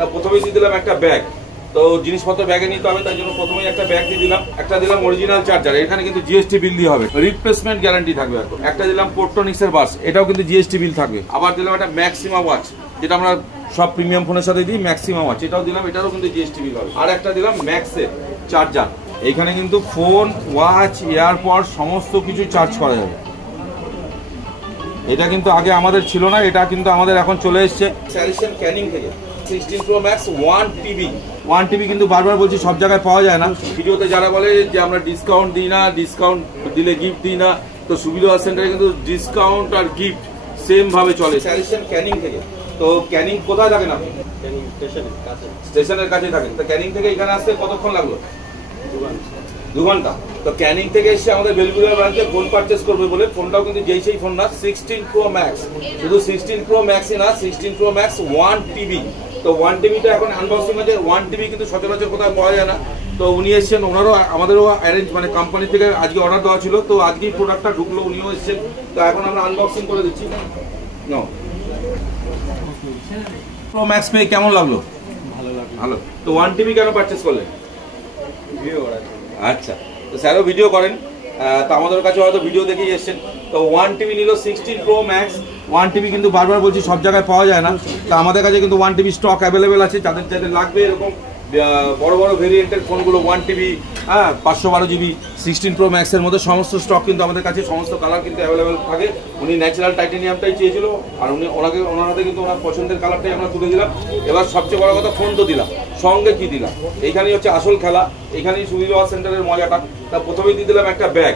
তা প্রথমেই দিয়ে দিলাম একটা ব্যাগ। তো জিনিসপত্র ব্যাগে নিতে হবে, তাই জন্য প্রথমেই একটা ব্যাগ দিয়ে দিলাম। একটা দিলাম অরিজিনাল চার্জার, এখানে কিন্তু জিএসটি বিল দিয়ে হবে, রিপ্লেসমেন্ট গ্যারান্টি থাকবে। একটা দিলাম পোর্টনিক্সের বাস, এটাও কিন্তু জিএসটি বিল থাকবে। আবার দিলাম একটা ম্যাক্সিমা ওয়াচ, যেটা আমরা সব প্রিমিয়াম ফোনের সাথে দিই, ম্যাক্সিমা ওয়াচ, এটাও দিলাম, এটারও কিন্তু জিএসটি বিল হবে। আর একটা দিলাম ম্যাক্সের চার্জার, এখানে কিন্তু ফোন, ওয়াচ, এয়ারপড সমস্ত কিছু চার্জ করা যাবে। এটা কিন্তু আগে আমাদের ছিল না, এটা কিন্তু আমাদের এখন চলে এসছে স্যালিসন ক্যানিং থেকে। 16 Pro Max 1 TB কিন্তু বারবার বলছি সব জায়গায় পাওয়া যায় না। ভিডিওতে যারা বলে যে আমরা ডিসকাউন্ট দিই না, ডিসকাউন্ট দিলে গিফট দিই না, তো সুবিধা সেন্টারে কিন্তু ডিসকাউন্ট আর গিফট সেম ভাবে চলে। স্যালিসন ক্যানিং থেকে। তো ক্যানিং কোথায় থাকেন আপনি? স্টেশনের কাছে থাকেন। তো ক্যানিং থেকে এখানে আসতে কতক্ষণ লাগলো? 2 ঘন্টা। তো ক্যানিং থেকে এসে আমাদের বেলগুড়িয়া ব্রাঞ্চে ফোন পারচেস করবে বলে, ফোনটাও কিন্তু যেই সেই ফোন না, 16 Pro Max, শুধু 16 Pro Maxই না, 16 Pro Max 1 TB। তো 1 TBটা এখন আনবক্সিং আছে। 1 TB কিন্তু সচরাচর কোথাও পাওয়া যায় না। তো উনি এসেছেন, ওনারও আমাদেরও অ্যারেঞ্জ মানে কোম্পানি থেকে আজকে অর্ডার দেওয়া ছিল, তো আজকেই প্রোডাক্টটা ঢুকলো, উনিও এসেছেন। তো এখন আমরা আনবক্সিং করে দিচ্ছি। নাও, Pro Max পেয়ে কেমন লাগলো? ভালো লাগলো। ভালো। তো 1 TB কেন পারচেস করলেন? ভিডিও করা। আচ্ছা, তো স্যারও ভিডিও করেন, তো আমাদের কাছে হয়তো ভিডিও দেখেই এসছেন। তো 1 TB নিল 16 Pro Max 1 TB কিন্তু বারবার বলছি সব জায়গায় পাওয়া যায় না। তো আমাদের কাছে কিন্তু 1 TB স্টক অ্যাভেলেবেল আছে। যাদের যাদের লাগবে এরকম বড় বড় ভেরিয়েন্টের ফোনগুলো 1 TB, 512 GB 16 Pro Max এর মধ্যে সমস্ত স্টক কিন্তু আমাদের কাছে, সমস্ত কালার কিন্তু অ্যাভেলেবেল থাকে। উনি ন্যাচারাল টাইটেনিয়ামটাই চেয়েছিল, আর ওনার হাতে কিন্তু ওনার পছন্দের কালারটাই আমরা তুলে দিলাম। এবার সবচেয়ে বড় কথা, ফোন তো দিলাম, সঙ্গে কি দিলাম, এইখানেই হচ্ছে আসল খেলা, এখানেই সুবিধা সেন্টারের মজাটা। তা প্রথমেই দিয়ে দিলাম একটা ব্যাগ।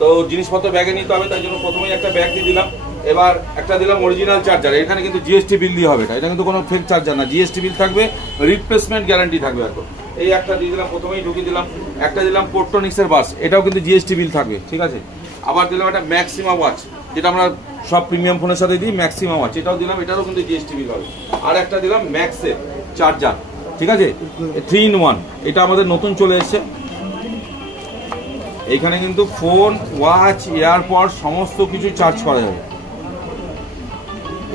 তো জিনিসপত্র ব্যাগে নিতে হবে, তাই জন্য প্রথমেই একটা ব্যাগ দিয়ে দিলাম। এবার একটা দিলাম অরিজিনাল চার্জার, এখানে কিন্তু জিএসটি বিল দিয়ে হবে, এটা কিন্তু কোনো ফেক চার্জার না, জিএসটি বিল থাকবে, রিপ্লেসমেন্ট গ্যারান্টি থাকবে। এখন এই একটা দিয়ে দিলাম, প্রথমেই ঢুকিয়ে দিলাম। একটা দিলাম পোর্টনিক্সের বাস, এটাও কিন্তু জিএসটি বিল থাকবে, ঠিক আছে। আবার দিলাম একটা ম্যাক্সিমা ওয়াচ, যেটা আমরা সব প্রিমিয়াম ফোনের সাথে দিই, ম্যাক্সিমা ওয়াচ, এটাও দিলাম, এটারও কিন্তু জিএসটি বিল হবে। আর একটা দিলাম ম্যাক্সের চার্জার, ঠিক আছে, 3 in 1, এটা আমাদের নতুন চলে এসছে। এখানে কিন্তু ফোন, ওয়াচ, এয়ারপড সমস্ত কিছু চার্জ করা যাবে।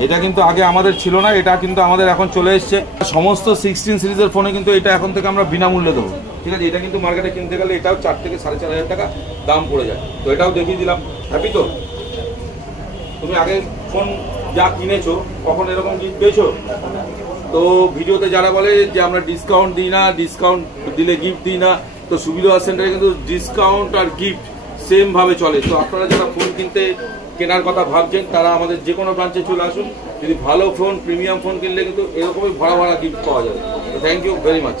এটা কিন্তু আগে আমাদের ছিল না, এটা কিন্তু আমাদের এখন চলে এসছে। সমস্ত 16 সিরিজের ফোনে কিন্তু এটা এখন থেকে আমরা বিনামূল্যে দেবো, ঠিক আছে। এটা কিন্তু মার্কেটে কিনতে গেলে এটাও 4 থেকে 4.5 টাকা দাম পড়ে যায়। তো এটাও দেখিয়ে দিলাম। হ্যাপি তো? তুমি আগে ফোন যা কিনেছো কখন এরকম গিফট পেয়েছো? তো ভিডিওতে যারা বলে যে আমরা ডিসকাউন্ট দিই না, ডিসকাউন্ট দিলে গিফট দিই না, তো সুবিধা সেন্টারে কিন্তু ডিসকাউন্ট আর গিফট সেম ভাবে চলে। তো আপনারা যারা ফোন কেনার কথা ভাবছেন, তারা আমাদের যে কোনো ব্রাঞ্চে চলে আসুন। যদি ভালো ফোন, প্রিমিয়াম ফোন কিনলে কিন্তু এরকমই ভরা ভরা গিফট পাওয়া যাবে। Thank you very much.